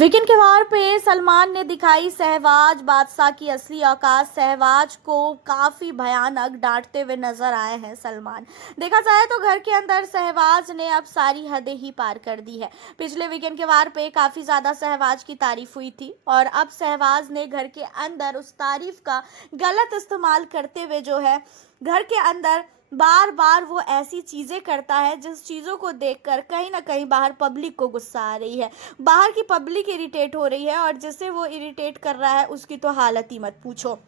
Weekend के वार पे सलमान ने दिखाई सहवाज बादशाह की असली औकात। सहवाज को काफी भयानक डांटते हुए नजर आए हैं सलमान। देखा जाए तो घर के अंदर सहवाज ने अब सारी हदें ही पार कर दी है। पिछले वीकेंड के वार पे काफी ज्यादा सहवाज की तारीफ हुई थी और अब सहवाज ने घर के अंदर उस तारीफ का गलत इस्तेमाल करते हुए जो है घर के अंदर बार बार वो ऐसी चीजें करता है जिस चीजों को देखकर कहीं ना कहीं बाहर पब्लिक को गुस्सा आ रही है। बाहर की पब्लिक इरिटेट हो रही है और जिसे वो इरिटेट कर रहा है उसकी तो हालत ही मत पूछो।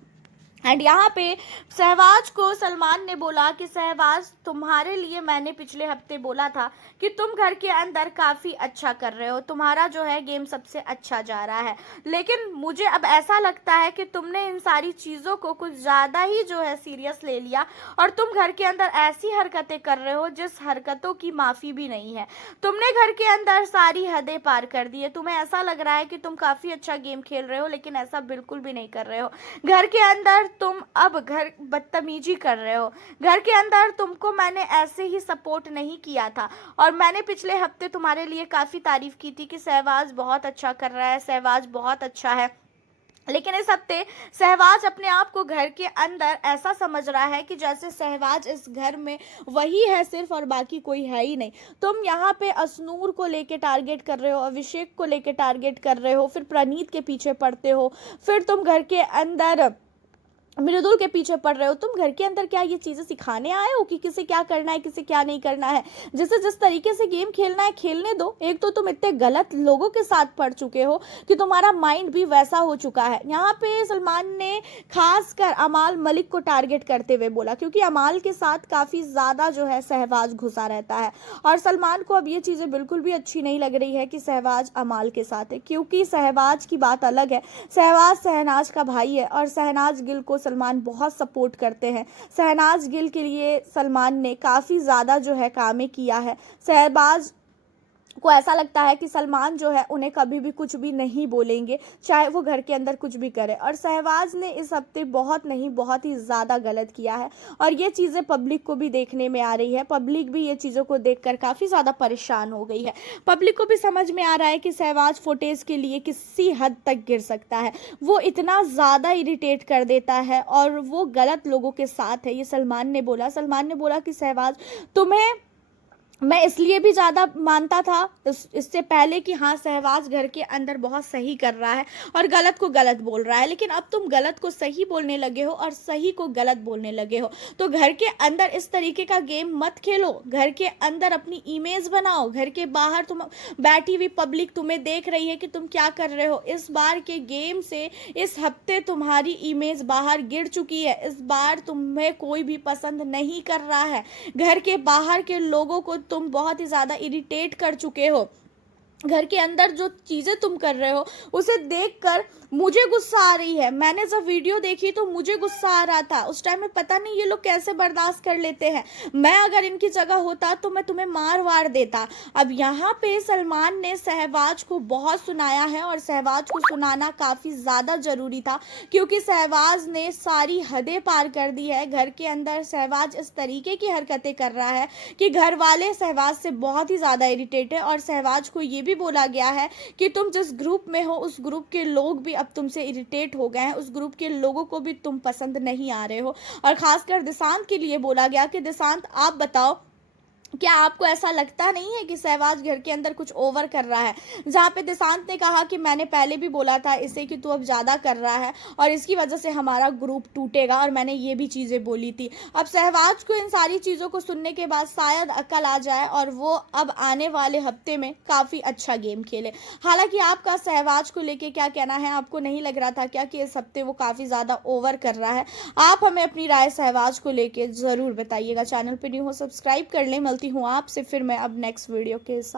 एंड यहाँ पे सहवाज को सलमान ने बोला कि सहवाज, तुम्हारे लिए मैंने पिछले हफ्ते बोला था कि तुम घर के अंदर काफ़ी अच्छा कर रहे हो, तुम्हारा जो है गेम सबसे अच्छा जा रहा है, लेकिन मुझे अब ऐसा लगता है कि तुमने इन सारी चीज़ों को कुछ ज़्यादा ही जो है सीरियस ले लिया और तुम घर के अंदर ऐसी हरकतें कर रहे हो जिस हरकतों की माफ़ी भी नहीं है। तुमने घर के अंदर सारी हदें पार कर दी है। तुम्हें ऐसा लग रहा है कि तुम काफ़ी अच्छा गेम खेल रहे हो, लेकिन ऐसा बिल्कुल भी नहीं कर रहे हो। घर के अंदर तुम अब घर बदतमीजी कर रहे हो। घर के अंदर तुमको मैंने ऐसे ही सपोर्ट नहीं किया था और मैंने पिछले हफ्ते तुम्हारे लिए काफ़ी तारीफ की थी कि सहवाज बहुत अच्छा कर रहा है, सहवाज बहुत अच्छा है, लेकिन इस हफ्ते सहवाज अपने आप को घर के अंदर ऐसा समझ रहा है कि जैसे सहवाज इस घर में वही है सिर्फ और बाकी कोई है ही नहीं। तुम यहाँ पे असनूर को लेके टारगेट कर रहे हो, अभिषेक को लेके टारगेट कर रहे हो, फिर प्रणीत के पीछे पड़ते हो, फिर तुम घर के अंदर मृदुल के पीछे पड़ रहे हो। तुम घर के अंदर क्या ये चीज़ें सिखाने आए हो कि किसे क्या करना है, किसे क्या नहीं करना है? जिसे जिस तरीके से गेम खेलना है खेलने दो। एक तो तुम इतने गलत लोगों के साथ पड़ चुके हो कि तुम्हारा माइंड भी वैसा हो चुका है। यहाँ पे सलमान ने खास कर अमाल मलिक को टारगेट करते हुए बोला, क्योंकि अमाल के साथ काफ़ी ज़्यादा जो है सहवाज घुसा रहता है और सलमान को अब ये चीज़ें बिल्कुल भी अच्छी नहीं लग रही है कि सहवाज अमाल के साथ है, क्योंकि सहवाज की बात अलग है। सहवाज शहनाज का भाई है और शहनाज गिल को सलमान बहुत सपोर्ट करते हैं। शहनाज गिल के लिए सलमान ने काफ़ी ज़्यादा जो है कामें किया है। शहबाज को ऐसा लगता है कि सलमान जो है उन्हें कभी भी कुछ भी नहीं बोलेंगे, चाहे वो घर के अंदर कुछ भी करे। और सहवाज ने इस हफ्ते बहुत नहीं बहुत ही ज़्यादा गलत किया है और ये चीज़ें पब्लिक को भी देखने में आ रही है। पब्लिक भी ये चीज़ों को देखकर काफ़ी ज़्यादा परेशान हो गई है। पब्लिक को भी समझ में आ रहा है कि सहवाज फुटेज के लिए किसी हद तक गिर सकता है। वो इतना ज़्यादा इरिटेट कर देता है और वो गलत लोगों के साथ है। ये सलमान ने बोला कि सहवाज, तुम्हें मैं इसलिए भी ज़्यादा मानता था इससे पहले कि हाँ सहवाज घर के अंदर बहुत सही कर रहा है और गलत को गलत बोल रहा है, लेकिन अब तुम गलत को सही बोलने लगे हो और सही को गलत बोलने लगे हो। तो घर के अंदर इस तरीके का गेम मत खेलो। घर के अंदर अपनी इमेज बनाओ। घर के बाहर तुम बैठी हुई पब्लिक तुम्हें देख रही है कि तुम क्या कर रहे हो। इस बार के गेम से इस हफ्ते तुम्हारी इमेज बाहर गिर चुकी है। इस बार तुम्हें कोई भी पसंद नहीं कर रहा है। घर के बाहर के लोगों को तुम बहुत ही ज़्यादा इरिटेट कर चुके हो। घर के अंदर जो चीज़ें तुम कर रहे हो उसे देखकर मुझे गुस्सा आ रही है। मैंने जब वीडियो देखी तो मुझे गुस्सा आ रहा था। उस टाइम में पता नहीं ये लोग कैसे बर्दाश्त कर लेते हैं। मैं अगर इनकी जगह होता तो मैं तुम्हें मार वार देता। अब यहाँ पे सलमान ने सहवाज को बहुत सुनाया है और सहवाज को सुनाना काफ़ी ज़्यादा ज़रूरी था, क्योंकि सहवाज ने सारी हदें पार कर दी है। घर के अंदर सहवाज इस तरीके की हरकतें कर रहा है कि घर वाले सहवाज से बहुत ही ज़्यादा इरिटेट है और सहवाज को ये भी बोला गया है कि तुम जिस ग्रुप में हो उस ग्रुप के लोग भी अब तुमसे इरिटेट हो गए हैं। उस ग्रुप के लोगों को भी तुम पसंद नहीं आ रहे हो। और खासकर दिशांत के लिए बोला गया कि दिशांत, आप बताओ, क्या आपको ऐसा लगता नहीं है कि सहवाज घर के अंदर कुछ ओवर कर रहा है? जहाँ पे दिशांत ने कहा कि मैंने पहले भी बोला था इसे कि तू अब ज़्यादा कर रहा है और इसकी वजह से हमारा ग्रुप टूटेगा, और मैंने ये भी चीज़ें बोली थी। अब सहवाज को इन सारी चीज़ों को सुनने के बाद शायद अकल आ जाए और वो अब आने वाले हफ्ते में काफ़ी अच्छा गेम खेले। हालांकि आपका सहवाज को लेके क्या कहना है? आपको नहीं लग रहा था क्या कि इस हफ्ते वो काफ़ी ज़्यादा ओवर कर रहा है? आप हमें अपनी राय सहवाज को लेके ज़रूर बताइएगा। चैनल पर न्यू हो सब्सक्राइब कर लें। हूँ आपसे फिर मैं अब नेक्स्ट वीडियो के साथ।